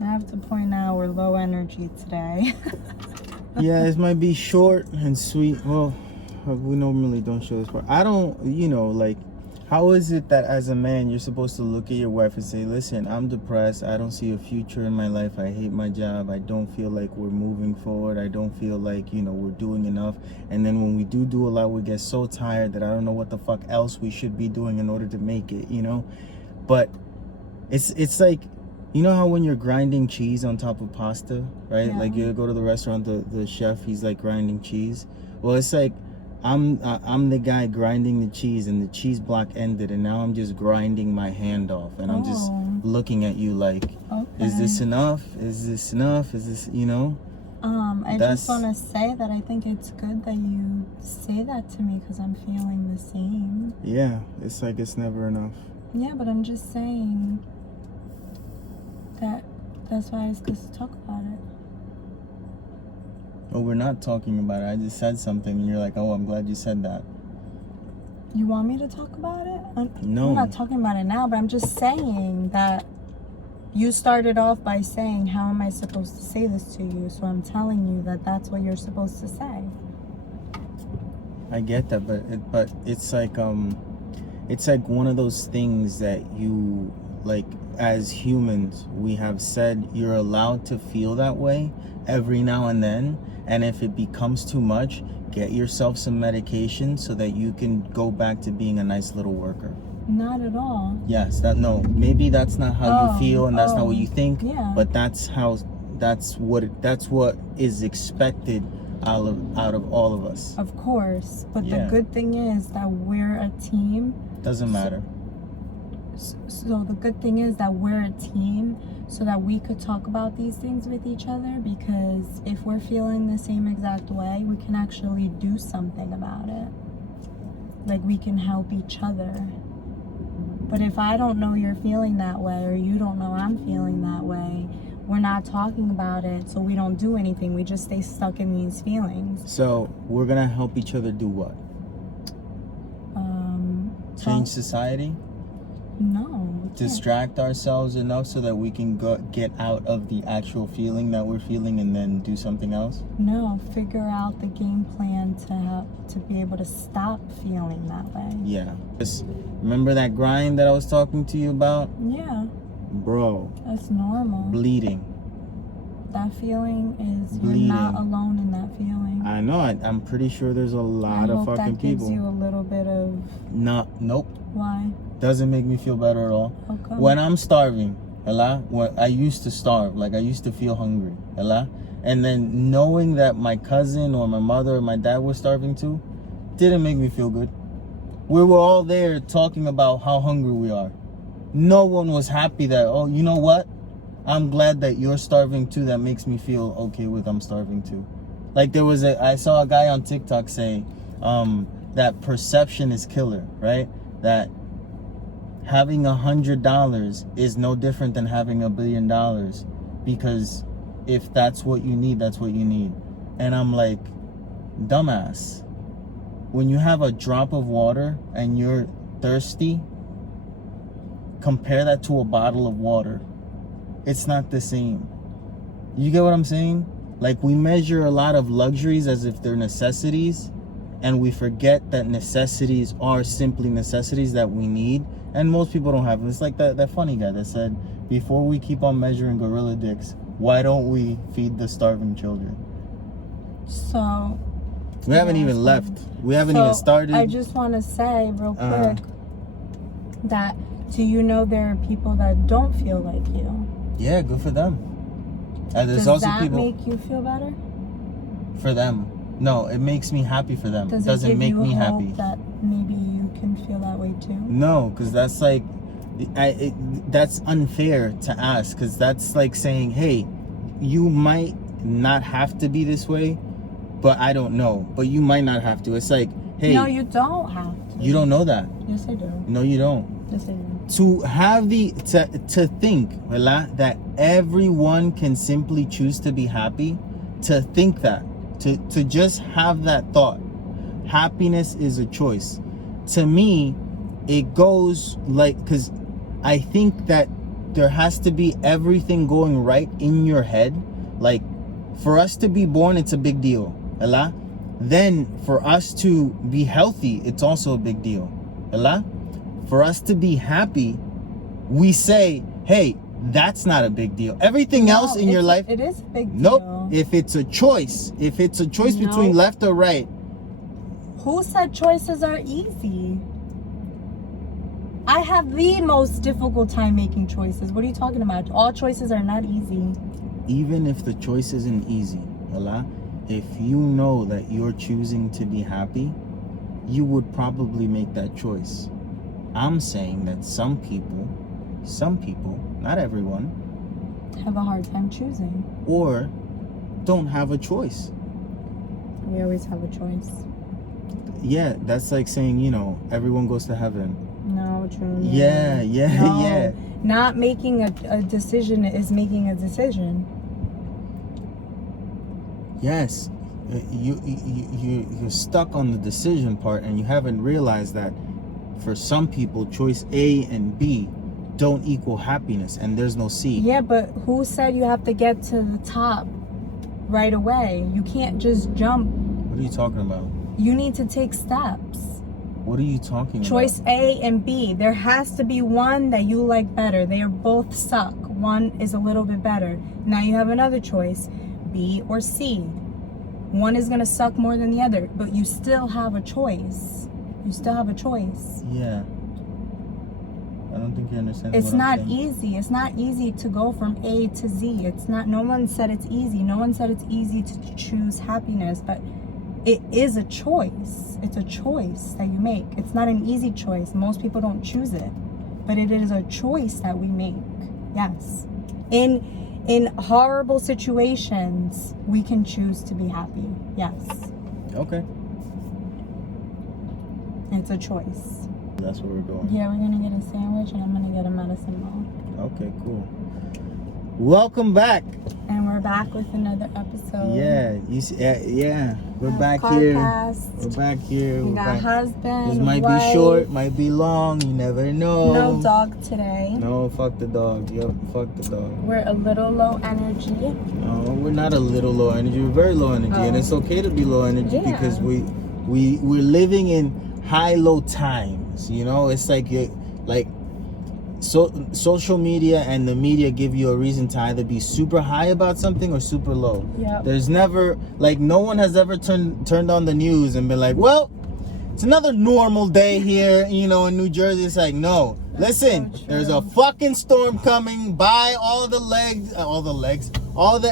I have to point out we're low energy today. Yeah, this might be short and sweet. Well, we normally don't show this part. I don't, like, how is it that as a man you're supposed to look at your wife and say, listen, I'm depressed, I don't see a future in my life, I hate my job, I don't feel like we're moving forward, I don't feel like, we're doing enough, and then when we do a lot, we get so tired that I don't know what the fuck else we should be doing in order to make it, but it's like, how when you're grinding cheese on top of pasta, right? Yeah. Like you go to the restaurant, the chef, he's like grinding cheese. Well, it's like I'm the guy grinding the cheese, and the cheese block ended, and now I'm just grinding my hand off, and I'm just looking at you like, okay. Is this enough? Is this enough? Is this, I just want to say that I think it's good that you say that to me because I'm feeling the same. Yeah, it's like it's never enough. Yeah, but I'm just saying that's why it's good to talk about it. Oh, we're not talking about it. I just said something, and you're like, oh, I'm glad you said that. You want me to talk about it? No. I'm not talking about it now, but I'm just saying that you started off by saying, how am I supposed to say this to you? So I'm telling you that that's what you're supposed to say. I get that, but it's like one of those things that you, like, as humans, we have said you're allowed to feel that way every now and then, and if it becomes too much, get yourself some medication so that you can go back to being a nice little worker. Not at all. Yes, maybe that's not how you feel, and that's not what you think. Yeah. But that's what is expected out of all of us. Of course, but Yeah. the good thing is that we're a team. Doesn't matter. So the good thing is that we're a team, so that we could talk about these things with each other, because if we're feeling the same exact way, we can actually do something about it. Like, we can help each other. But if I don't know you're feeling that way, or you don't know I'm feeling that way, we're not talking about it, so we don't do anything. We just stay stuck in these feelings. So we're gonna help each other do what? Change society? No. Distract ourselves enough so that we can get out of the actual feeling that we're feeling, and then do something else? No, figure out the game plan to be able to stop feeling that way. Yeah. Just remember that grind that I was talking to you about? Yeah. Bro. That's normal. Bleeding. That feeling is, Bleeding. you're not alone in that feeling. I know. I'm pretty sure there's a lot of fucking people. That gives you a little bit of... Nope. Why? Doesn't make me feel better at all. Okay. When I'm starving, when I used to starve, like I used to feel hungry, and then knowing that my cousin or my mother or my dad were starving too, didn't make me feel good. We were all there talking about how hungry we are. No one was happy that, oh, you know what? I'm glad that you're starving too. That makes me feel okay with I'm starving too. Like I saw a guy on TikTok say that perception is killer, right? That having $100 is no different than having $1 billion, because if that's what you need, that's what you need. And I'm like, dumbass. When you have a drop of water and you're thirsty, compare that to a bottle of water. It's not the same. You get what I'm saying? Like, we measure a lot of luxuries as if they're necessities, and we forget that necessities are simply necessities that we need, and most people don't have them. It's like that funny guy that said, before we keep on measuring gorilla dicks, why don't we feed the starving children? So... We haven't even left. We haven't even started. I just want to say real quick that, do you know there are people that don't feel like you? Yeah, good for them. And there's Does also that people make you feel better? For them. No, it makes me happy for them. Does it doesn't give make you me hope happy. That maybe you can feel that way too? No, because that's like, that's unfair to ask. Because that's like saying, hey, you might not have to be this way, but I don't know. But you might not have to. It's like, hey. No, you don't have to. You don't know that. Yes, I do. No, you don't. Yes, I do. To have to think, ¿verdad? That everyone can simply choose to be happy, to think that, to just have that thought, happiness is a choice. To me, it goes like, because I think that there has to be everything going right in your head. Like, for us to be born, it's a big deal. Ella? Then for us to be healthy, it's also a big deal. Ella? For us to be happy, we say, hey, that's not a big deal. Everything else in your life, it is a big deal. nope. If it's a choice between left or right. Who said choices are easy? I have the most difficult time making choices. What are you talking about? All choices are not easy. Even if the choice isn't easy, Ella, if you know that you're choosing to be happy, you would probably make that choice. I'm saying that some people, not everyone, have a hard time choosing. Or don't have a choice. We always have a choice. Yeah, that's like saying, everyone goes to heaven. No, true. Yeah. Yeah. Not making a decision is making a decision. Yes. You're stuck on the decision part, and you haven't realized that for some people, choice A and B don't equal happiness, and there's no C. Yeah, but who said you have to get to the top right away? You can't just jump. What are you talking about? You need to take steps. What are you talking about? Choice A and B. There has to be one that you like better. They are both suck. One is a little bit better. Now you have another choice, B or C. One is going to suck more than the other, but you still have a choice. You still have a choice. Yeah. I don't think you understand. It's what I'm not saying. easy. It's not easy to go from A to Z. It's not. No one said it's easy. No one said it's easy to choose happiness, but it is a choice. It's a choice that you make. It's not an easy choice. Most people don't choose it, but it is a choice that we make. Yes. In horrible situations, we can choose to be happy. Yes. Okay. It's a choice. That's where we're going. Yeah, we're gonna get a sandwich and I'm gonna get a medicine ball. Okay, cool. Welcome back. And we're back with another episode. Yeah, we're back CarCast. here. We're back here. We We're got back. husband, This might wife. be short, might be long. You never know. No dog today. No, fuck the dog. Yep, fuck the dog. We're a little low energy. No, we're not a little low energy. We're very low energy, and it's okay to be low energy because we're living in high-low times. It's like social media and the media give you a reason to either be super high about something or super low. Yep. There's never, no one has ever turned on the news and been like, well, it's another normal day here, in New Jersey. It's like, no. Listen, so there's a fucking storm coming. Buy all the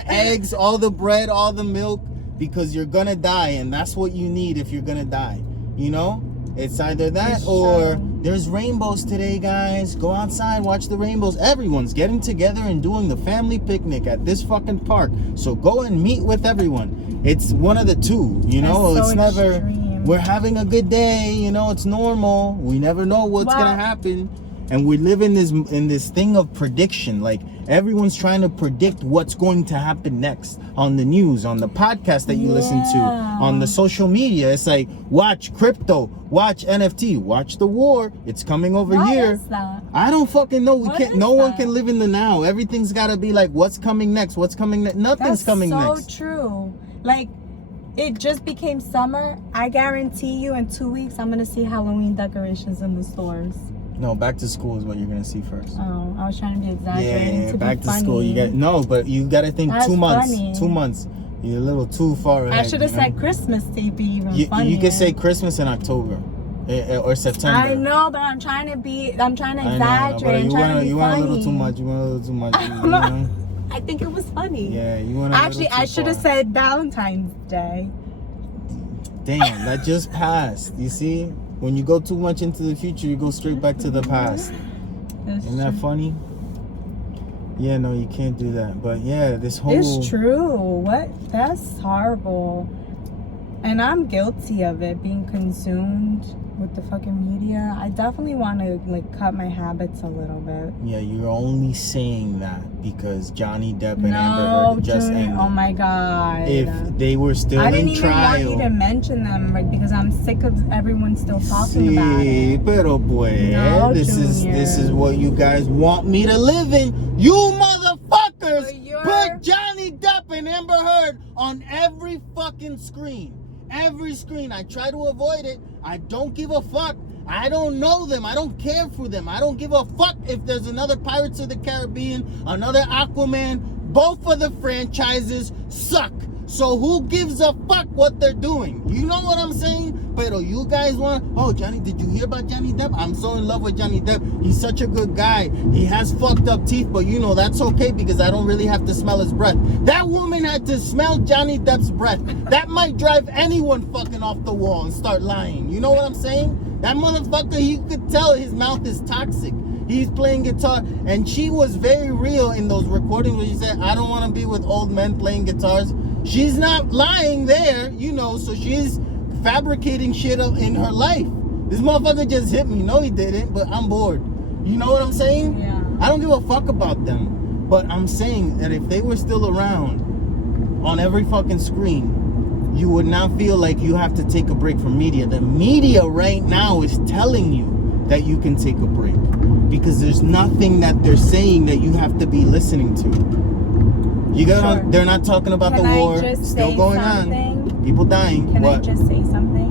eggs, all the bread, all the milk, because you're gonna die, and that's what you need if you're gonna die. It's either that or there's rainbows today, guys. Go outside, watch the rainbows. Everyone's getting together and doing the family picnic at this fucking park. So go and meet with everyone. It's one of the two, it's never extreme. We're having a good day, it's normal. We never know what's gonna happen. And we live in this thing of prediction. Like, everyone's trying to predict what's going to happen next on the news, on the podcast that you listen to, on the social media. It's like, watch crypto, watch NFT, watch the war. It's coming over here. What is that? I don't fucking know. No one that? can live in the now. Everything's got to be like, what's coming next? What's coming next? Nothing's coming next. That's so true. Like, it just became summer. I guarantee you in 2 weeks, I'm going to see Halloween decorations in the stores. No, back to school is what you're gonna see first. Oh, I was trying to be exaggerating. Yeah, to back be to funny. school. But you gotta think That's 2 months. funny. 2 months. You're a little too far ahead. I should have said Christmas to be even funnier. You could say Christmas in October or September. I know, but I'm trying to exaggerate. I I'm know, trying to be you went a funny. little too much. You went a little too much. I think it was funny. Yeah, you went a little too I should have far. said Valentine's Day. Damn, that just passed. You see, when you go too much into the future, you go straight back to the past. Isn't that funny? Yeah, no, you can't do that. But yeah, this whole... It's true. What? That's horrible. And I'm guilty of it, being consumed with the fucking media. I definitely want to like cut my habits a little bit. Yeah, you're only saying that because Johnny Depp and Amber Heard just ended. Oh my god. If they were still in trial. I didn't even want you to mention them, like, because I'm sick of everyone still talking about it. Pero pues, no, this is what you guys want me to live in. You motherfuckers put Johnny Depp and Amber Heard on every fucking screen. Every screen. I try to avoid it. I don't give a fuck. I don't know them. I don't care for them. I don't give a fuck if there's another Pirates of the Caribbean, another Aquaman. Both of the franchises suck. So who gives a fuck what they're doing? You know what I'm saying? Pero you guys want, oh, Johnny, did you hear about Johnny Depp? I'm so in love with Johnny Depp. He's such a good guy. He has fucked up teeth, but you know, that's okay because I don't really have to smell his breath. That woman had to smell Johnny Depp's breath. That might drive anyone fucking off the wall and start lying. You know what I'm saying? That motherfucker, he could tell his mouth is toxic. He's playing guitar, and she was very real in those recordings where she said, I don't want to be with old men playing guitars. She's not lying there, you know, so she's fabricating shit up in her life. This motherfucker just hit me. No, he didn't, but I'm bored. You know what I'm saying? Yeah. I don't give a fuck about them, but I'm saying that if they were still around on every fucking screen, you would not feel like you have to take a break from media. The media right now is telling you that you can take a break because there's nothing that they're saying that you have to be listening to. You got? Sure. They're not talking about the war still going on. People dying. Can I just say something?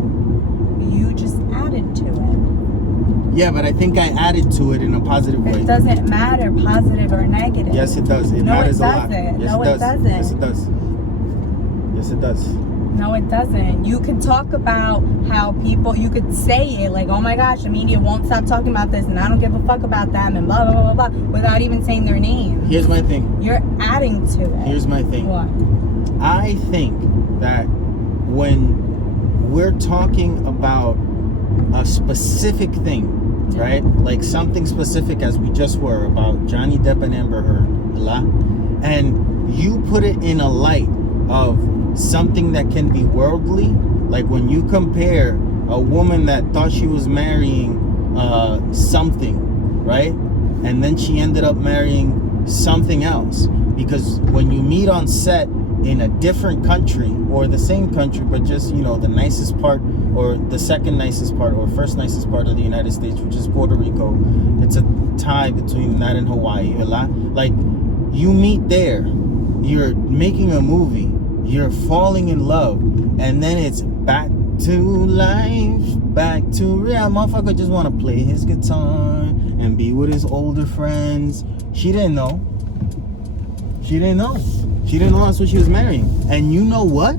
You just added to it. Yeah, but I think I added to it in a positive way. It doesn't matter, positive or negative. Yes, it does. It matters a lot. Yes, no, it doesn't. Yes, it does. Yes, it does. No, it doesn't. You could talk about how people, you could say it like, oh my gosh, the media won't stop talking about this and I don't give a fuck about them and blah, blah, blah, blah, without even saying their name. Here's my thing. You're adding to it. Here's my thing. What? I think that when we're talking about a specific thing, right? Like something specific as we just were about Johnny Depp and Amber Heard, and you put it in a light of something that can be worldly, like when you compare a woman that thought she was marrying something, right? And then she ended up marrying something else. Because when you meet on set in a different country or the same country, but just, you know, the nicest part or the second nicest part or first nicest part of the United States, which is Puerto Rico, it's a tie between that and Hawaii. Like, you meet there, you're making a movie, you're falling in love, and then it's back to life, back to real. Motherfucker just want to play his guitar and be with his older friends. She didn't know. She didn't know. She didn't know that's what she was marrying. And you know what?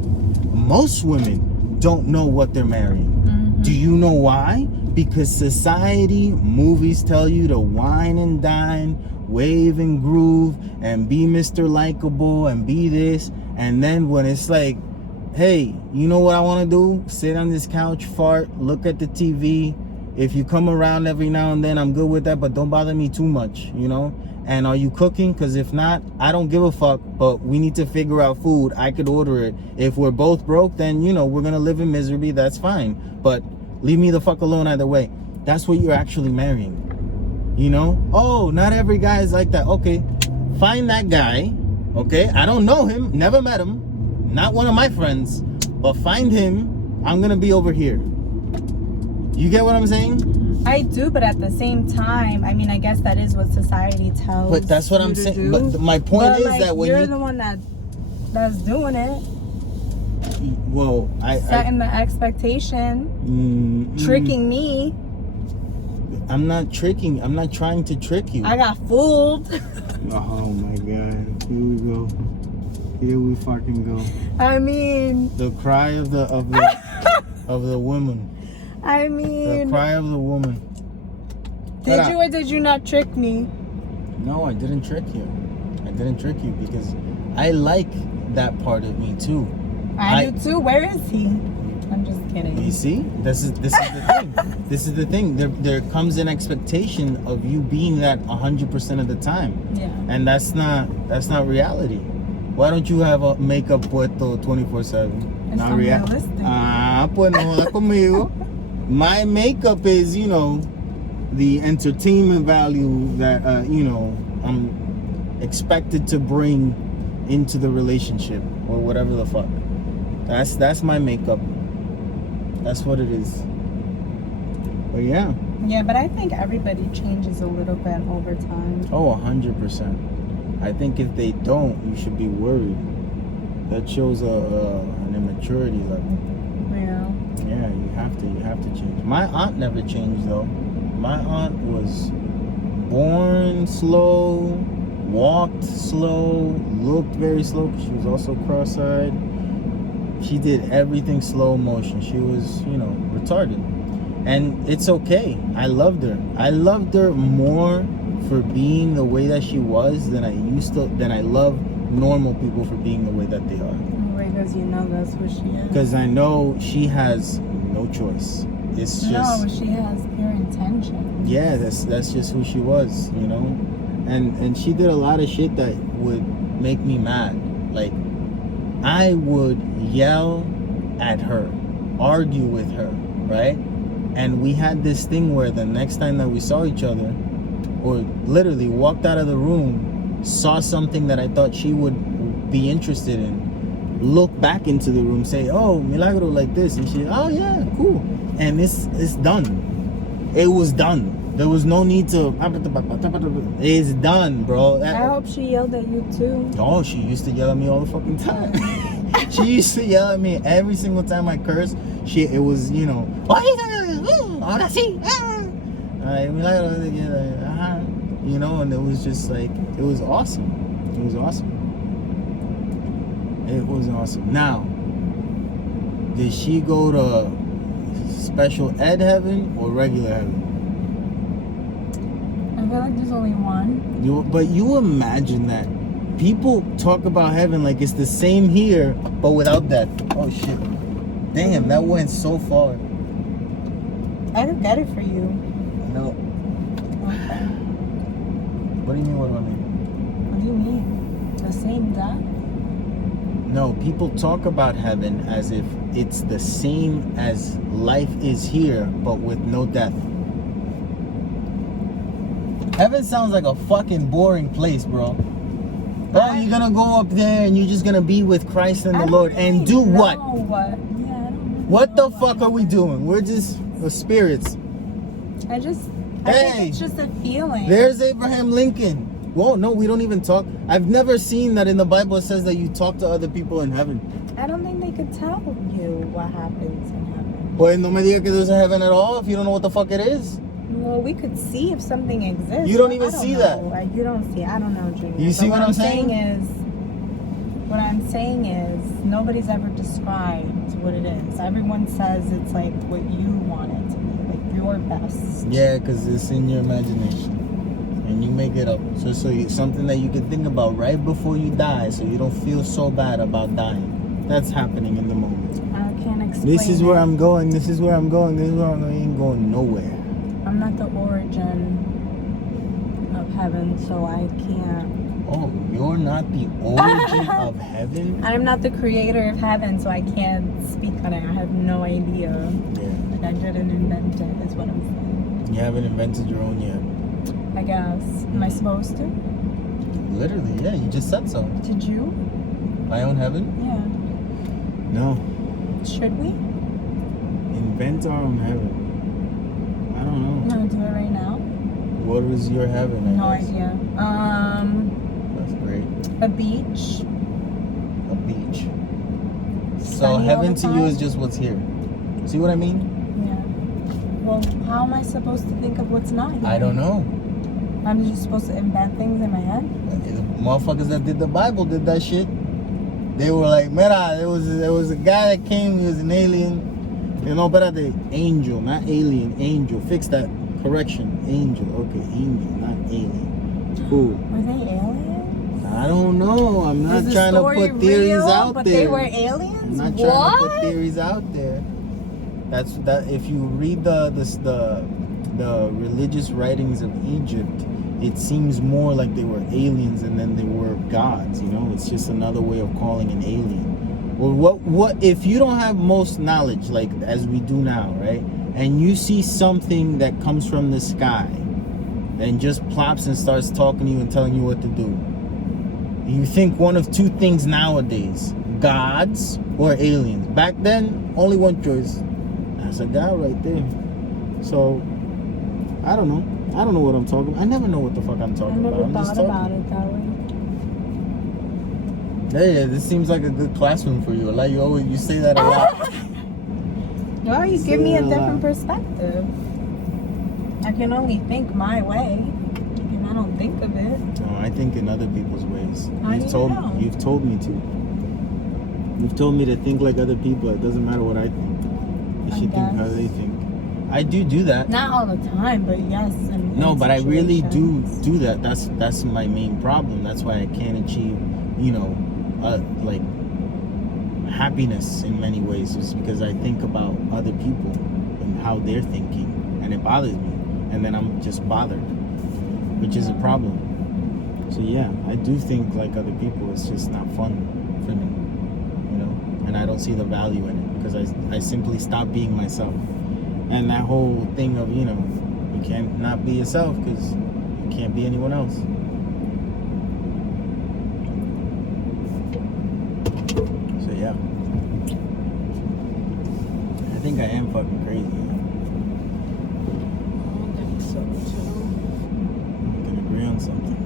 Most women don't know what they're marrying. Mm-hmm. Do you know why? Because society, movies tell you to wine and dine, wave and groove, and be Mr. Likeable, and be this. And then when it's like, hey, you know what I want to do? Sit on this couch, fart, look at the TV. If you come around every now and then, I'm good with that, but don't bother me too much, you know? And are you cooking? Because if not, I don't give a fuck, but we need to figure out food. I could order it. If we're both broke, then, you know, we're going to live in misery. That's fine. But leave me the fuck alone either way. That's what you're actually marrying. You know? Oh, not every guy is like that. Okay, find that guy. Okay, I don't know him. Never met him. Not one of my friends. But find him. I'm going to be over here. You get what I'm saying? I do, but at the same time, I mean, I guess that is what society tells. But that's what I'm saying. But my point is that when you're the one that's doing it. Well, setting the expectation, tricking me. I'm not tricking. I'm not trying to trick you. I got fooled. Oh my God! Here we go. Here we fucking go. I mean, the cry of the of the woman. I mean, the cry of the woman. Did you or did you not trick me? No, I didn't trick you. I didn't trick you because I like that part of me too. I do too. Where is he? I'm just kidding. You see, this is the thing. This is the thing. There comes an expectation of you being that 100% of the time. Yeah. And that's not reality. Why don't you have a makeup puesto 24/7? It's not realistic. Ah, pues no jodas conmigo. my makeup is, you know, the entertainment value that, you know, I'm expected to bring into the relationship or whatever the fuck. That's my makeup. That's what it is. But yeah. Yeah, but I think everybody changes a little bit over time. Oh, 100%. I think if they don't, you should be worried. That shows an immaturity level. Yeah. Yeah, you have to change. My aunt never changed though. My aunt was born slow, walked slow, looked very slow because she was also cross-eyed. She did everything slow motion. She was, you know, retarded. And it's okay. I loved her. I loved her more for being the way that she was than I love normal people for being the way that they are. Because you know that's who she is. Because I know she has no choice. It's just no, she has pure intention. Yeah, that's just who she was, you know. And she did a lot of shit that would make me mad. Like, I would yell at her, argue with her, right? And we had this thing where the next time that we saw each other, or literally walked out of the room, saw something that I thought she would be interested in, look back into the room, say, oh, Milagro like this, and she, oh yeah, cool. And it's done. It was done. There was no need to, it's done, bro. I hope she yelled at you too. Oh, she used to yell at me all the fucking time. She used to yell at me every single time I cursed. It was, you know, ahora sí. You know, and it was just like, it was awesome. It was awesome. It was awesome. Now, did she go to special ed heaven or regular heaven? I feel like there's only one. But you imagine that. People talk about heaven like it's the same here, but without death. Oh shit. Damn, that went so far. I don't get it for you. No. Okay. What do you mean, what do I mean? What do you mean? The same death? No, people talk about heaven as if it's the same as life is here, but with no death. Heaven sounds like a fucking boring place, bro. Oh, you're gonna go up there and you're just gonna be with Christ and the Lord and do what? Yeah, I don't know. What the fuck are we doing? We're just spirits. I think it's just a feeling. There's Abraham Lincoln. Whoa, no, we don't even talk. I've never seen that in the Bible it says that you talk to other people in heaven. I don't think they could tell you what happens in heaven. Pues no me diga que there's a heaven at all if you don't know what the fuck it is. Well, we could see if something exists. You don't even see that. You don't see. I don't know, Junior. You see what I'm saying? What I'm saying is nobody's ever described what it is. Everyone says it's like what you want it to be, like your best. Yeah, because it's in your imagination. And you make it up. So something that you can think about right before you die so you don't feel so bad about dying. That's happening in the moment. I can't explain. This is where I'm going. This is where I'm going. This is where I'm going. You ain't going nowhere. I'm not the origin of heaven, so I can't. Oh, you're not the origin of heaven? I'm not the creator of heaven, so I can't speak on it. I have no idea. Yeah. Like, I didn't invent it, is what I'm saying. You haven't invented your own yet. I guess. Am I supposed to? Literally, yeah. You just said so. Did you? My own heaven? Yeah. No. Should we? Invent our own heaven. I don't know. You want to do it right now? What is your heaven? No idea. That's great. A beach. A beach. So Sunny all heaven the to you time? is just what's here. See what I mean? Yeah. Well, how am I supposed to think of what's not here? I don't know. I'm just supposed to invent things in my head? The motherfuckers that did the Bible did that shit. They were like, mira, there was a guy that came, he was an alien. You know, but the angel, not alien, angel. Fix that. Correction. Angel. Okay, angel, not alien. Cool. Were they aliens? I don't know. I'm not Is the trying to story put theories real, out but there. They were aliens? I'm not What? trying to put theories out there. That's that. If you read the religious writings of Egypt, it seems more like they were aliens and then they were gods. You know, it's just another way of calling an alien. Well, what if you don't have most knowledge like as we do now, right? and you see something that comes from the sky and just plops and starts talking to you and telling you what to do, you think one of two things nowadays: gods or aliens. Back then, only one choice. That's a guy right there. So, I don't know. I don't know what I'm talking about. I never know what the fuck I'm talking about. I never thought about it that way. Yeah, this seems like a good classroom for you. Like you say that a lot. Well, you give me a different perspective. I can only think my way, and I don't think of it. No, I think in other people's ways. You've told me to. You've told me to think like other people. It doesn't matter what I think. I should think how they think. I do that. Not all the time, but yes. No, but I really do that. That's my main problem. That's why I can't achieve, like happiness in many ways, is because I think about other people and how they're thinking, and it bothers me, and then I'm just bothered, which is a problem. So yeah, I do think like other people. It's just not fun for me, and I don't see the value in it because I simply stop being myself. And that whole thing of, you can't not be yourself because you can't be anyone else. So yeah, I think I am fucking crazy. I think so too. We can agree on something.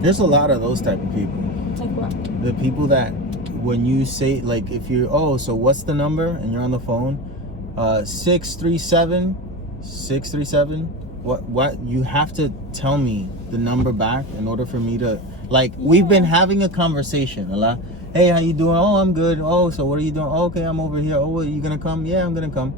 There's a lot of those type of people. Like what? The people that when you say, like, if you're, so what's the number? And you're on the phone, 637. What? You have to tell me the number back in order for me to, like, we've been having a conversation a lot. Hey, how you doing? Oh, I'm good. Oh, so what are you doing? Oh, okay, I'm over here. Oh, are you gonna come? Yeah, I'm gonna come.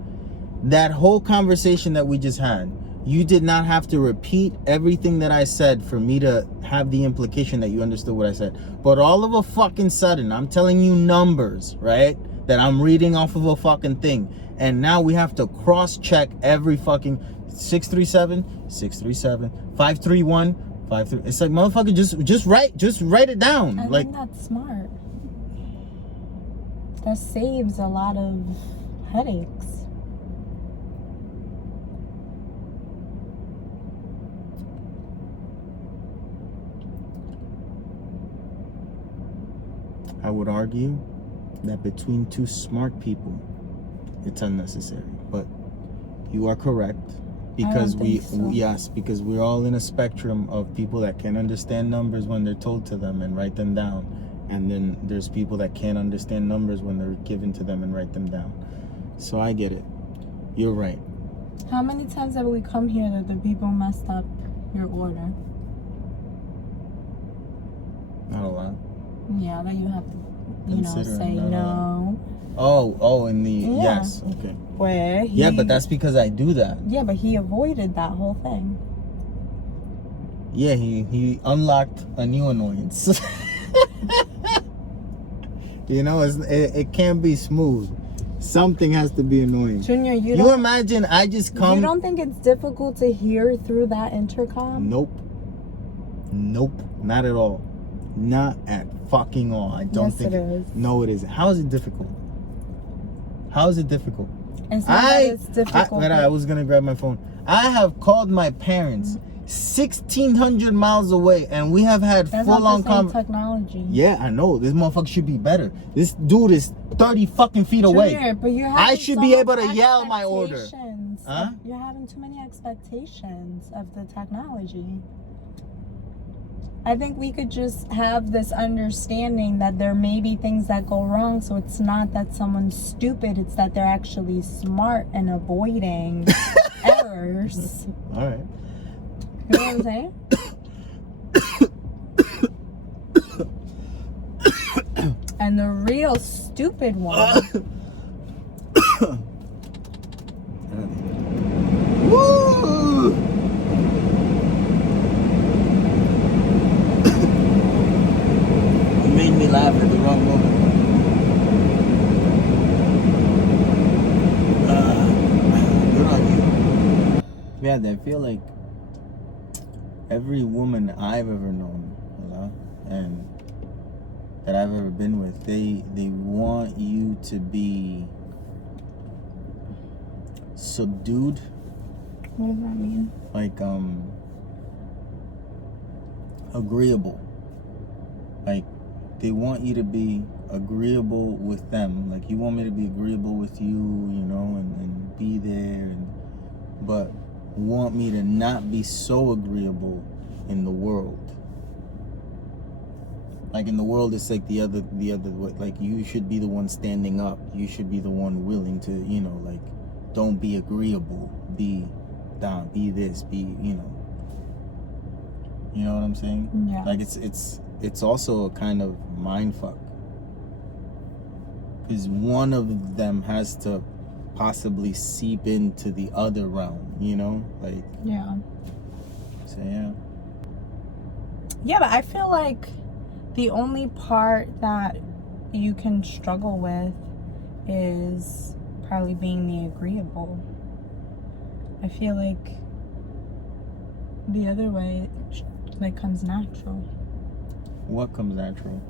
That whole conversation that we just had, you did not have to repeat everything that I said for me to have the implication that you understood what I said. But all of a fucking sudden, I'm telling you numbers, right? That I'm reading off of a fucking thing. And now we have to cross-check every fucking 637, 531, 53. It's like, motherfucker, just write it down. I think that's smart. That saves a lot of headaches. I would argue that between two smart people, it's unnecessary. But you are correct, because because we're all in a spectrum of people that can understand numbers when they're told to them and write them down, and then there's people that can't understand numbers when they're given to them and write them down. So I get it. You're right. How many times have we come here that the people messed up your order? Not a lot. Yeah, that you have to, say no. Oh, in the yes, okay. Where but that's because I do that. Yeah, but he avoided that whole thing. Yeah, he unlocked a new annoyance. It can't be smooth. Something has to be annoying. Junior, you imagine I just come. You don't think it's difficult to hear through that intercom? Nope, not at all. Not at fucking all. I don't think it is. No, it isn't. How is it difficult? It's not that it's difficult. I was gonna grab my phone. I have called my parents 1,600 miles away, and we have had full-on technology. Yeah, I know. This motherfucker should be better. This dude is 30 fucking feet away. But I should be able to yell my order. Huh? You're having too many expectations of the technology. I think we could just have this understanding that there may be things that go wrong, so it's not that someone's stupid, it's that they're actually smart and avoiding errors. All right. You know what I'm saying? And the real stupid one. Woo! You made me laugh at the wrong moment. Good on you. Yeah, I feel like every woman I've ever known, and that I've ever been with, they want you to be subdued. What does that mean? Like agreeable. Like they want you to be agreeable with them. Like you want me to be agreeable with you, you know, and be there, but want me to not be so agreeable in the world. Like in the world, it's like the other way. Like you should be the one standing up. You should be the one willing to, you know, like don't be agreeable. Be down. Be this. Be, you know. You know what I'm saying? Yeah. Like it's also a kind of mind fuck. Because one of them has to possibly seep into the other realm, you know? Like, yeah. So, yeah. Yeah, but I feel like the only part that you can struggle with is probably being the agreeable. I feel like the other way, like, comes natural. What comes natural?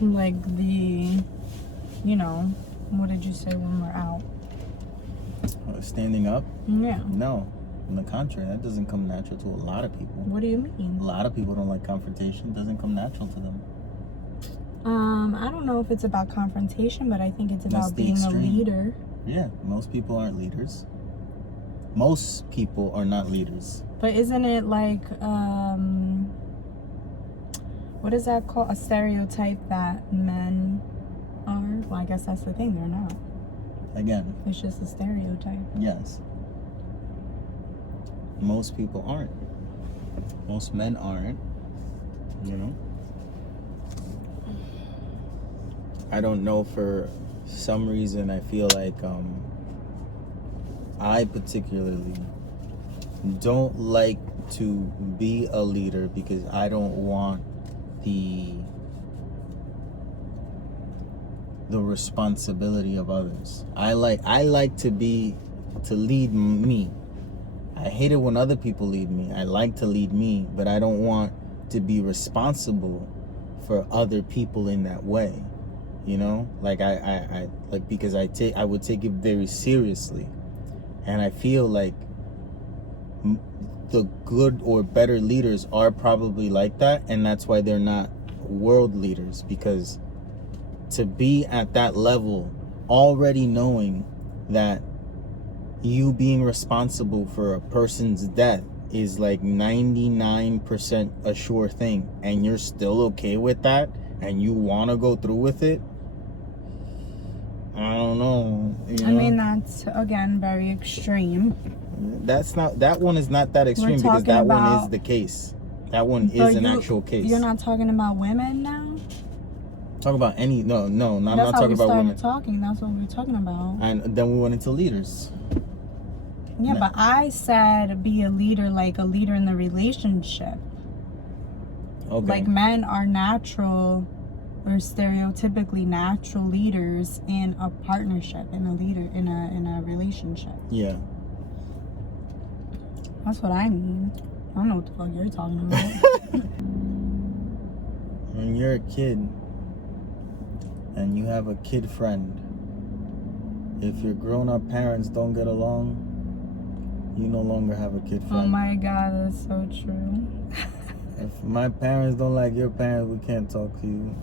Like the, you know, what did you say when we're out? Standing up? Yeah. No. On the contrary, that doesn't come natural to a lot of people. What do you mean? A lot of people don't like confrontation. It doesn't come natural to them. I don't know if it's about confrontation, but I think it's about being extreme. a leader. Yeah, most people aren't leaders. Most people are not leaders. But isn't it like, what is that called? A stereotype that men are? Well, I guess that's the thing, they're not. Again. It's just a stereotype. Yes. Most people aren't. Most men aren't. You know? I don't know, for some reason I feel like I particularly don't like to be a leader because I don't want the responsibility of others. I like to lead me. I hate it when other people lead me. I like to lead me, but I don't want to be responsible for other people in that way. You know, like I like, because I would take it very seriously, and I feel like the good or better leaders are probably like that, and that's why they're not world leaders, because to be at that level, already knowing that you being responsible for a person's death is like 99% a sure thing, and you're still okay with that, and you want to go through with it, I don't know. You know? I mean, that's, again, very extreme. That one is not that extreme, because that one is the case. That one is an actual case. You're not talking about women now? Talk about any, no, I'm not talking about women. That's what we were talking about. And then we went into leaders. Yeah, but I said be a leader, like a leader in the relationship. Okay. Like men are natural, or stereotypically natural leaders in a partnership, in a relationship. Yeah. That's what I mean. I don't know what the fuck you're talking about. When you're a kid and you have a kid friend, if your grown-up parents don't get along, you no longer have a kid friend. Oh my God, that's so true. If my parents don't like your parents, we can't talk to you.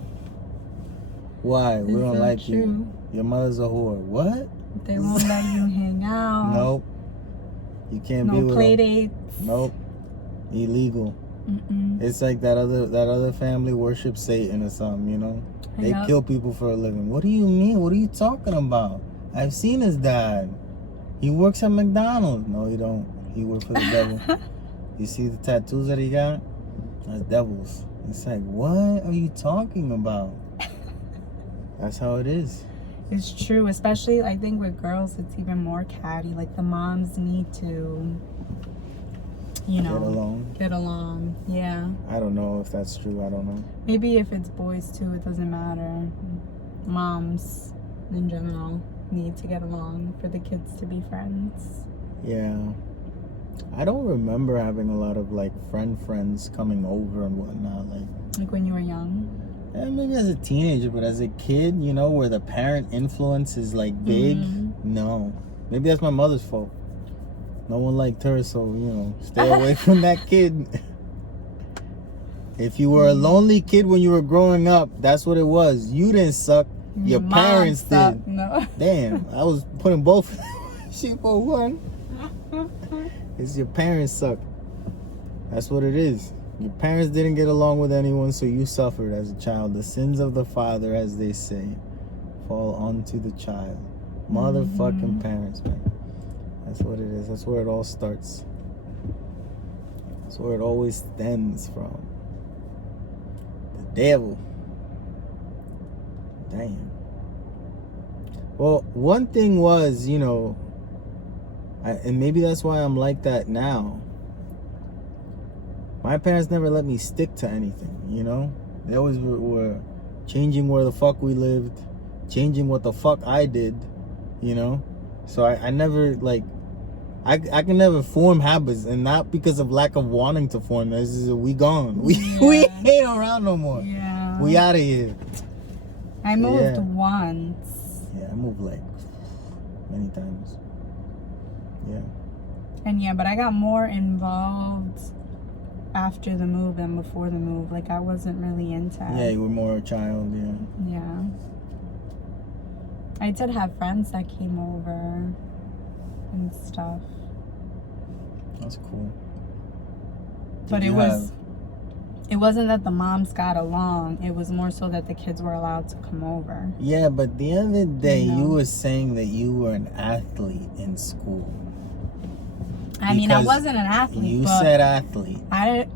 Why? We don't like true. you. Your mother's a whore. What? They won't let you hang out. Nope. You can't be with No play them. dates. Nope. Illegal. Mm-mm. It's like that other family worships Satan or something, you know? They kill people for a living. What do you mean? What are you talking about? I've seen his dad. He works at McDonald's. No, he don't. He works for the devil. You see the tattoos that he got? That's devils. It's like, what are you talking about? That's how it is. It's true, especially I think with girls it's even more catty. Like the moms need to, you know, get along. Yeah. I don't know if that's true. I don't know. Maybe if it's boys too, it doesn't matter. Moms in general need to get along for the kids to be friends. Yeah. I don't remember having a lot of like friends coming over and whatnot. Like when you were young. Maybe as a teenager, but as a kid, you know, where the parent influence is like big, no. Maybe that's my mother's fault. No one liked her, so, stay away from that kid. If you were a lonely kid when you were growing up, that's what it was. You didn't suck. Your parents did. No. Damn, I was putting both shit for one. It's your parents suck. That's what it is. Your parents didn't get along with anyone, so you suffered as a child. The sins of the father, as they say, fall onto the child. Motherfucking parents, man. That's what it is. That's where it all starts. That's where it always stems from. The devil. Damn. Well, one thing was, and maybe that's why I'm like that now. My parents never let me stick to anything, They always were changing where the fuck we lived, changing what the fuck I did, So I never, I can never form habits, and not because of lack of wanting to form. This is we gone. We ain't around no more. Yeah. We out of here. I moved once. Yeah, I moved many times. Yeah. And but I got more involved after the move than before the move. I wasn't really into it. Yeah, you were more a child, Yeah. I did have friends that came over and stuff. That's cool. But it wasn't that the moms got along. It was more so that the kids were allowed to come over. Yeah, but the other day you were saying that you were an athlete in school. I mean, I wasn't an athlete. You said athlete. I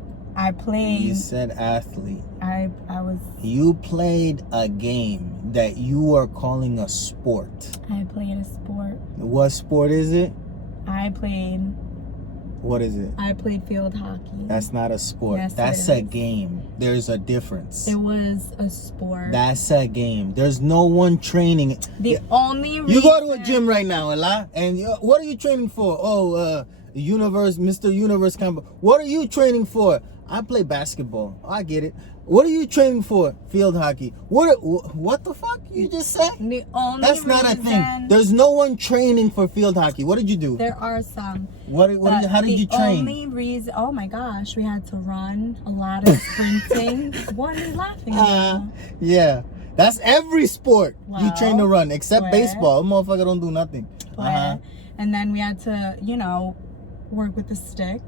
played. You said athlete. I was. You played a game that you are calling a sport. I played a sport. What sport is it? What is it? I played field hockey. That's not a sport. Yes, that's a game. There's a difference. It was a sport. That's a game. There's no one training. The only reason... You go to a gym right now, Ella, and what are you training for? Oh, Mr. Universe combo. What are you training for? I play basketball. I get it. What are you training for? Field hockey. What the fuck you just said? That's not a thing. There's no one training for field hockey. What did you do? There are some. How did you train? The only reason, oh my gosh, we had to run a lot of sprinting. What are you laughing at? Yeah. That's every sport you train to run, except baseball. A motherfucker don't do nothing. And then we had to, work with the stick.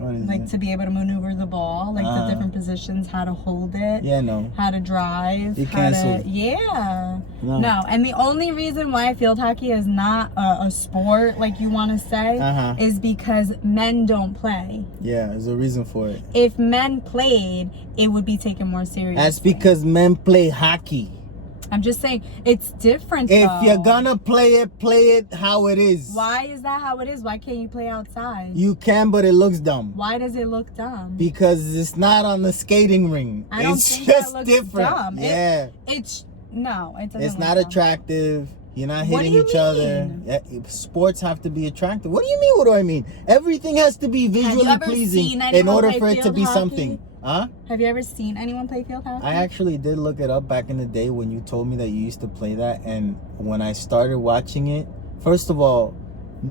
To be able to maneuver the ball, the different positions, how to hold it, how to drive, you canceled. No. And the only reason why field hockey is not a sport, like you want to say, is because men don't play. Yeah, there's a reason for it. If men played, it would be taken more seriously. That's because men play hockey. I'm just saying, it's different, If you're gonna play it how it is. Why is that how it is? Why can't you play outside? You can, but it looks dumb. Why does it look dumb? Because it's not on the skating ring. It's just different. Dumb. Yeah. It doesn't. It's not attractive. You're not hitting each other. Sports have to be attractive. What do you mean? What do I mean? Everything has to be visually pleasing in order for it to be something. Huh? Have you ever seen anyone play field hockey? I actually did look it up back in the day when you told me that you used to play that, and when I started watching it, first of all,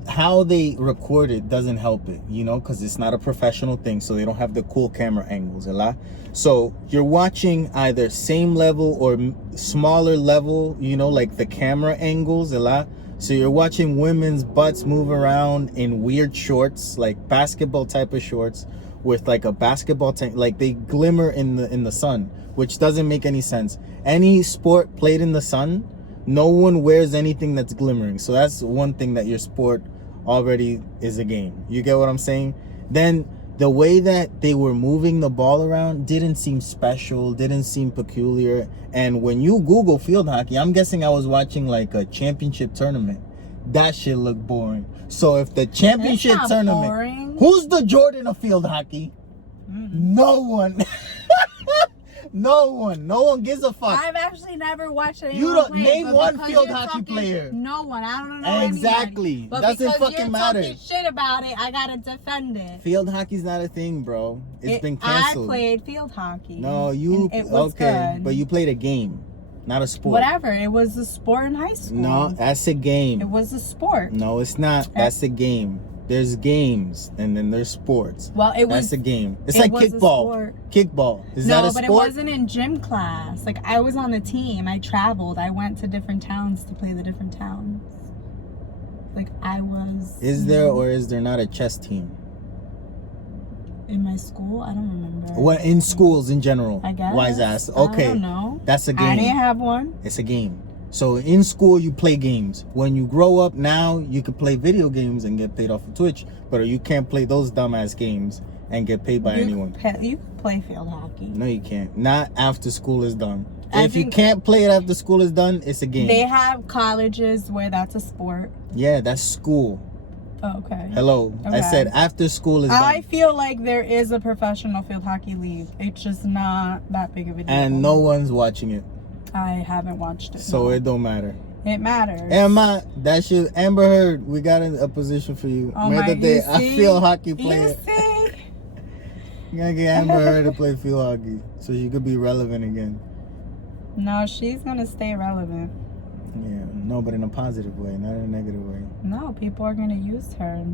how they record it doesn't help it, because it's not a professional thing, so they don't have the cool camera angles a lot. So you're watching either same level or smaller level, like the camera angles a lot. So you're watching women's butts move around in weird shorts, like basketball type of shorts, with a basketball tank, they glimmer in the sun, which doesn't make any sense. Any sport played in the sun, no one wears anything that's glimmering. So that's one thing that your sport already is a game. You get what I'm saying? Then the way that they were moving the ball around didn't seem special, didn't seem peculiar. And when you Google field hockey, I'm guessing I was watching a championship tournament. That shit looked boring. So if the championship tournament, boring. Who's the Jordan of field hockey? No one. No one gives a fuck. I've actually never watched anyone You don't play, name one field hockey player. No one. I don't know. Exactly. But doesn't fucking you're matter. Talking shit about it, I gotta defend it. Field hockey's not a thing, bro. It's been canceled. I played field hockey. No, you it was okay? good. But you played a game. Not a sport. Whatever. It was a sport in high school. No, that's a game. It was a sport. No, it's not. That's a game. There's games and then there's sports. Well, it was. That's a game. It's it like was a kickball. sport. Kickball. Is that a No, but sport? it wasn't in gym class. Like, I was on the team. I traveled. I went to different towns to play the different towns. Like, I was. Is there or is there not a chess team? In my school? I don't remember. What in schools in general? I guess. Wise ass. Okay. I don't know. That's a game. I didn't have one. It's a game. So in school you play games. When you grow up now, you can play video games and get paid off of Twitch, but you can't play those dumbass games and get paid by anyone. You can play field hockey. No, you can't. Not after school is done. I If you think can't play it after school is done, it's a game. they have colleges where that's a sport. Yeah, that's school. Oh, okay. Hello. I Okay. said after school is I done. feel like there is a professional field hockey league. It's just not that big of a deal. And no one's watching it. I haven't watched it. So no. it don't matter. It matters. Emma, that shit. Amber Heard, we got a position for you. Oh Made my, the day. you I see? feel hockey You player. see? You gotta get Amber Heard to play field hockey so she could be relevant again. No, she's gonna stay relevant. Yeah, no, but in a positive way, not in a negative way. No, people are gonna use her.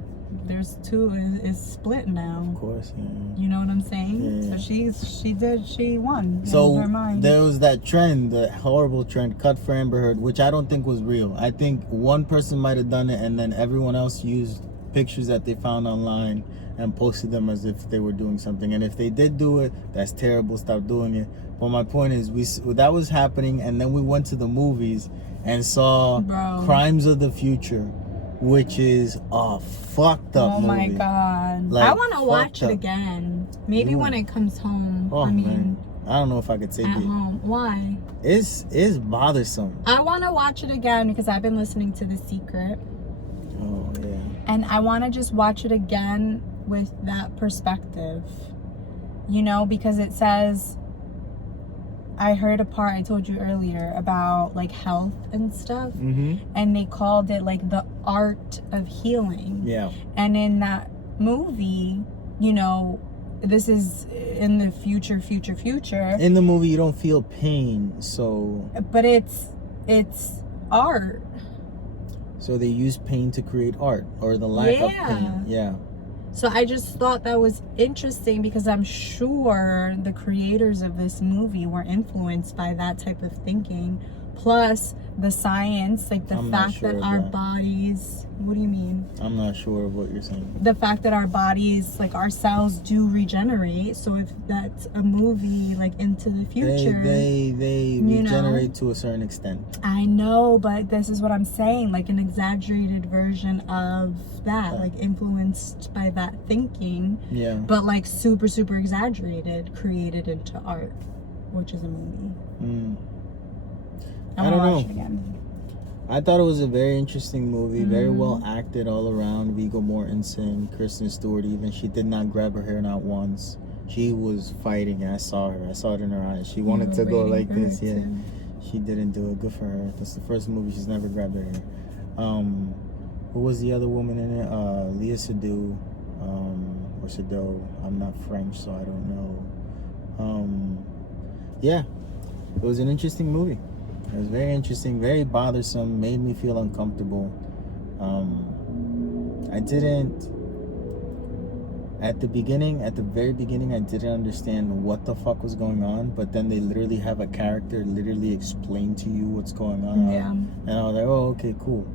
There's two. It's split now. Of course, yeah. You know what I'm saying? Yeah. So she won. So in her mind. there was that trend, the horrible trend, cut for Amber Heard, which I don't think was real. I think one person might have done it, and then everyone else used pictures that they found online and posted them as if they were doing something. And if they did do it, that's terrible. Stop doing it. But my point is, that was happening, and then we went to the movies and saw Bro. Crimes of the Future, which is a fucked up movie. Oh my god! Like, I want to watch fucked it up. again. Maybe You- when it comes home. Oh I mean, man, I don't know if I could take at it. home. Why? It's bothersome. I want to watch it again because I've been listening to The Secret, Oh yeah. and I want to just watch it again with that perspective. You know, because it says. I heard a part I told you earlier about like health and stuff, Mm-hmm. and they called it like the art of healing. Yeah. And in that movie, you know, this is in the future. In the movie, you don't feel pain, so But it's art. they use pain to create art, or the lack of pain. Yeah. So I just thought that was interesting because I'm sure the creators of this movie were influenced by that type of thinking. Plus the science, like the I'm not fact sure that of our that. bodies, what do you mean? I'm not sure of what you're saying. The fact that our bodies, like our cells do regenerate. So if that's a movie like into the future. They you know? regenerate to a certain extent. I know, but this is what I'm saying, like an exaggerated version of that, like influenced by that thinking, Yeah. but like super exaggerated, created into art, which is a movie. Mm. I I don't wanna watch know. it again. I thought it was a very interesting movie, very Mm-hmm. well acted all around. Viggo Mortensen, Kristen Stewart, even she did not grab her hair not once. She was fighting, and I saw her. I saw it in her eyes. She wanted to go like this. Yeah, she didn't do it. Good for her. That's the first movie she's never grabbed her hair. Who was the other woman in it? Leah Seydoux, or Seydoux. I'm not French, so I don't know. Yeah, it was an interesting movie. It was very interesting, very bothersome, made me feel uncomfortable. I didn't, at the very beginning, I didn't understand what the fuck was going on, but then they literally have a character literally explain to you what's going on. Yeah. And I was like, oh, okay, cool.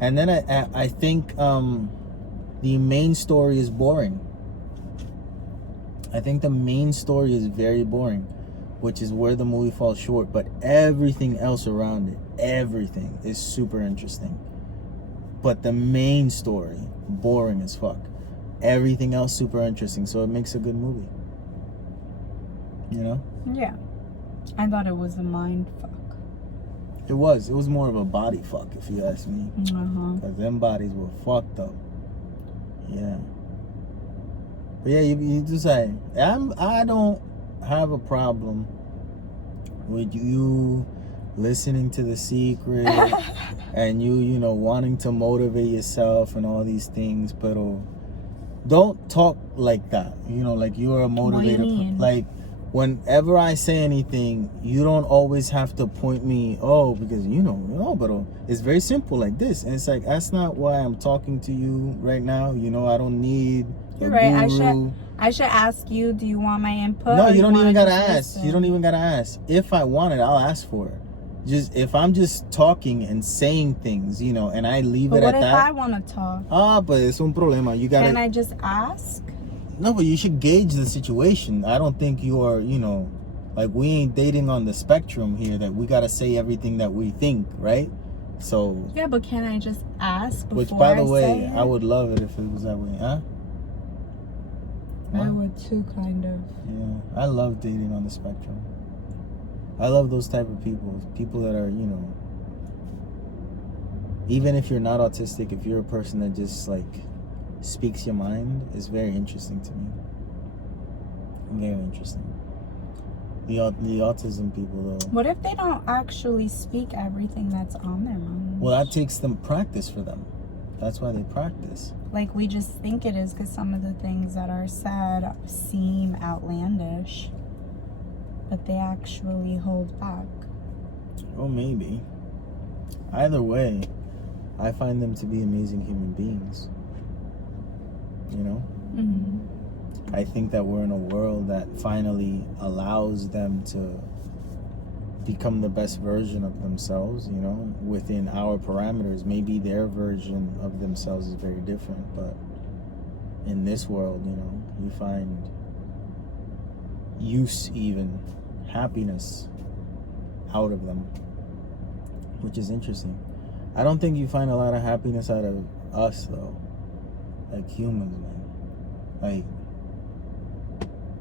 And then I think the main story is boring. I think the main story is very boring, which is where the movie falls short, but everything else around it, everything is super interesting. But the main story, boring as fuck. Everything else super interesting, so it makes a good movie. You know? Yeah. I thought it was a mind fuck. It was more of a body fuck, if you ask me. Uh-huh. Because them bodies were fucked up. Yeah. But yeah, you just say, I don't have a problem with you listening to The Secret and you know, wanting to motivate yourself and all these things, but don't talk like that. You know, like you're a motivator. mean? Like, whenever I say anything, you don't always have to point me, because but it's very simple like this. And it's like, that's not why I'm talking to you right now. I don't need a You're right. guru. I should ask you, do you want my input? No, you don't even gotta just ask. listen? You don't even gotta ask. If I want it, I'll ask for it. Just if I'm just talking and saying things, and I leave it at that. But what if I want to talk? But it's un problema. You gotta. Can I just ask? No, but you should gauge the situation. I don't think you are, like, we ain't dating on the spectrum here that we gotta say everything that we think, right? So. Yeah, but can I just ask before? Which, by the I way, say it? I would love it if it was that way, huh? I would too, kind of. Yeah, I love dating on the spectrum. I love those type of people that are, even if you're not autistic, if you're a person that just like speaks your mind, is very interesting to me. Very interesting. The autism people, though. What if they don't actually speak everything that's on their mind? Well, that takes them practice for them. That's why they practice. Like, we just think it is because some of the things that are said seem outlandish, but they actually hold back. Oh, maybe. Either way, I find them to be amazing human beings. Mm-hmm. I think that we're in a world that finally allows them to become the best version of themselves, within our parameters. Maybe their version of themselves is very different, but in this world, you find use, even happiness out of them, which is interesting. I don't think you find a lot of happiness out of us, though, like humans, man. Like,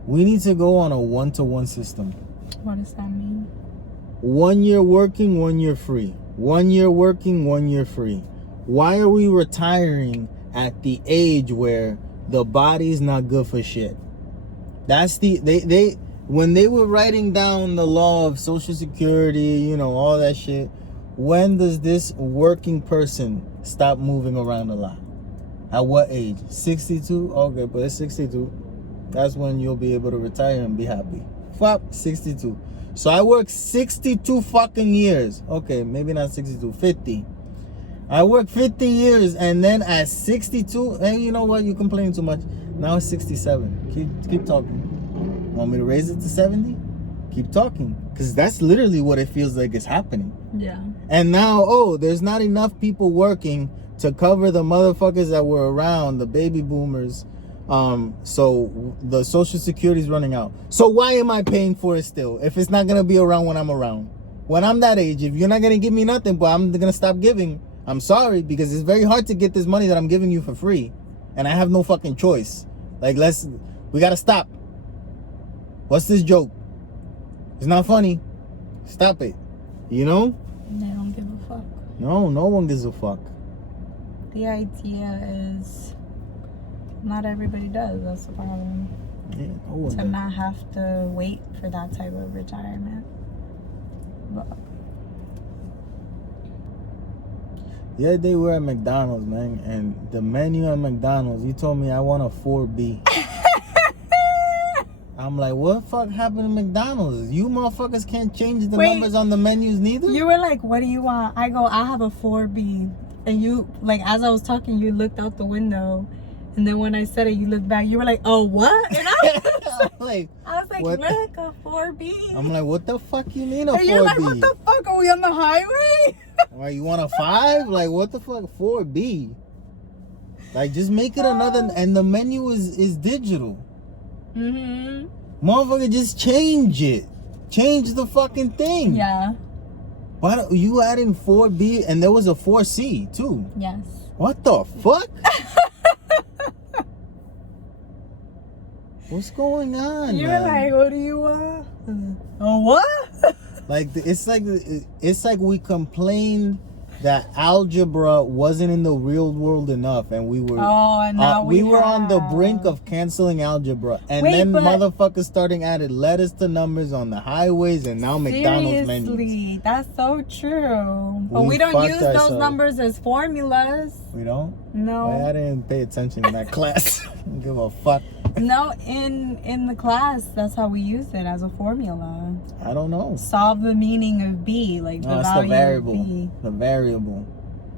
we need to go on a 1-to-1 system. What does that mean? 1 year working, 1 year free. 1 year working, 1 year free. Why are we retiring at the age where the body's not good for shit? That's they when they were writing down the law of Social Security, all that shit. When does this working person stop moving around a lot? At what age? 62? Okay, but it's 62. That's when you'll be able to retire and be happy. Fuck, 62. So I worked 62 fucking years. Okay, maybe not 62, 50. I worked 50 years, and then at 62, hey, you know what? You complaining too much. Now it's 67. Keep talking. Want me to raise it to 70? Keep talking. Because that's literally what it feels like is happening. Yeah. And now, there's not enough people working to cover the motherfuckers that were around, the baby boomers. So the Social Security is running out. So why am I paying for it still if it's not gonna be around when I'm around? When I'm that age, if you're not gonna give me nothing, but I'm gonna stop giving. I'm sorry, because it's very hard to get this money that I'm giving you for free, and I have no fucking choice. Like, we gotta stop. What's this joke? It's not funny. Stop it. They don't give a fuck. No one gives a fuck. The idea is not everybody does. That's the problem. Yeah, to not have to wait for that type of retirement. But the other day we were at McDonald's, man, and the menu at McDonald's, you told me I want a 4B. I'm like, what the fuck happened to McDonald's? You motherfuckers can't change the numbers on the menus neither? You were like, what do you want? I go, I have a 4B. And you, like, as I was talking, you looked out the window. And then when I said it, you looked back. You were like, oh, what? And I was like, what look, a 4B. I'm like, what the fuck you mean a 4B? And you're like, what the fuck? Are we on the highway? Like, you want a 5? Like, what the fuck? 4B? Like, just make it another. And the menu is digital. Mm-hmm. Motherfucker, just change it. Change the fucking thing. Yeah. Why don't you adding 4B and there was a 4C too? Yes. What the fuck? What's going on? You're man? like, what do you want? Oh, what? Like, it's like we complained that algebra wasn't in the real world enough, and we were and now we were on the brink of canceling algebra, and then motherfuckers starting adding letters to numbers on the highways, and now McDonald's menus. That's so true. But we don't use those numbers as formulas. We don't? No. I didn't pay attention in that class. I don't give a fuck. No, in the class, that's how we use it as a formula. I don't know. Solve the meaning of B, like No, the it's value the variable. of B. The variable.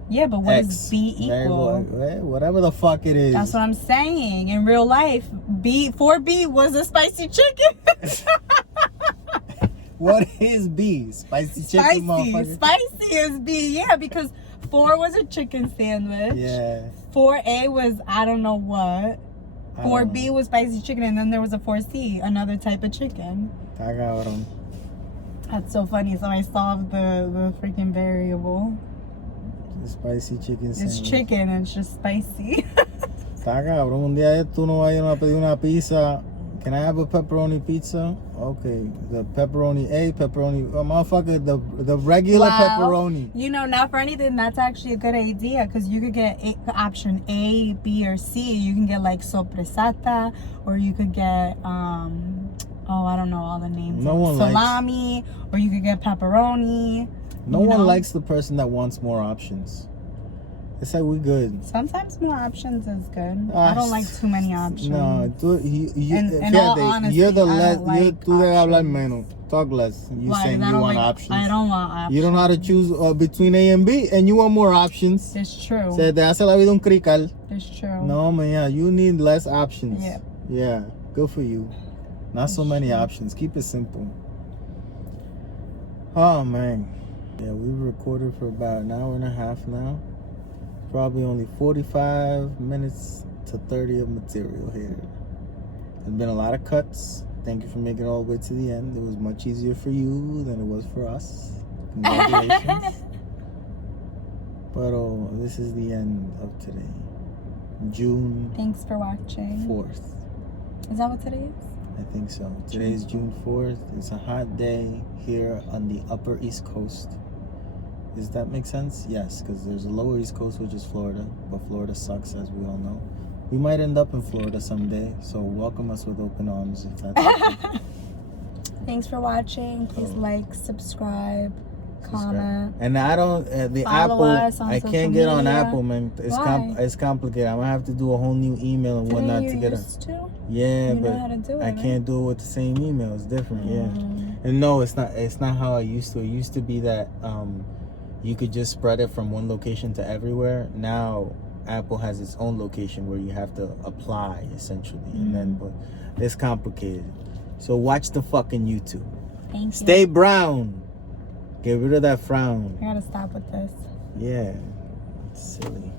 Yeah, but what X. does B equal? Variable, whatever the fuck it is. That's what I'm saying. In real life, 4B was a spicy chicken. What is B? Spicy chicken, motherfucker? Spicy is B, yeah, because 4 was a chicken sandwich. Yeah. 4A was I don't know what. I don't 4B know. was spicy chicken, and then there was a 4C, another type of chicken. Cabrón. That's so funny. So I solved the freaking variable. Spicy chicken sandwich. It's chicken and it's just spicy. Está cabrón. Un día tú no vayas a pedir una pizza. Can I have a pepperoni pizza? Okay. The pepperoni A, pepperoni... Oh, motherfucker, the regular pepperoni. You know, not for anything, that's actually a good idea because you could get option A, B, or C. You can get like sopressata, or you could get, I don't know all the names. No one salami, or you could get pepperoni. No one likes the person that wants more options. It's like we good. Sometimes more options is good. I don't like too many options. No, in all honesty, you're the I less. don't like Tú debes hablar options. menos. Talk less. You Why? saying I you don't want like, options. I don't want options. You don't know how to choose between A and B, and you want more options. It's true. Se te hace la vida un crical. It's true. No, man, yeah, you need less options. Yeah. Yeah, good for you. Not so many options. Keep it simple. Oh, man. Yeah, we've recorded for about an hour and a half now. Probably only 45 minutes to 30 of material here. There's been a lot of cuts. Thank you for making it all the way to the end. It was much easier for you than it was for us. Congratulations. But this is the end of today. June Thanks for watching. 4th. Is that what today is? I think so. Today is June 4th. It's a hot day here on the Upper East Coast. Does that make sense? Yes, because there's a Lower East Coast, which is Florida. But Florida sucks, as we all know. We might end up in Florida someday. So welcome us with open arms if that's okay. Thanks for watching. Please like, subscribe, comment. And I don't, the Follow Apple, us on I social can't get on media. Apple, man. It's Why? it's complicated. I'm going to have to do a whole new email and whatnot to get it. To? Yeah, You know but how to do it, I right? can't do it with the same email. It's different, yeah. And no, it's not how I used to. It used to be that you could just spread it from one location to everywhere. Now Apple has its own location where you have to apply essentially, and then but it's complicated. So watch the fucking YouTube. Thank you. Stay brown. Get rid of that frown. I gotta stop with this. Yeah, it's silly.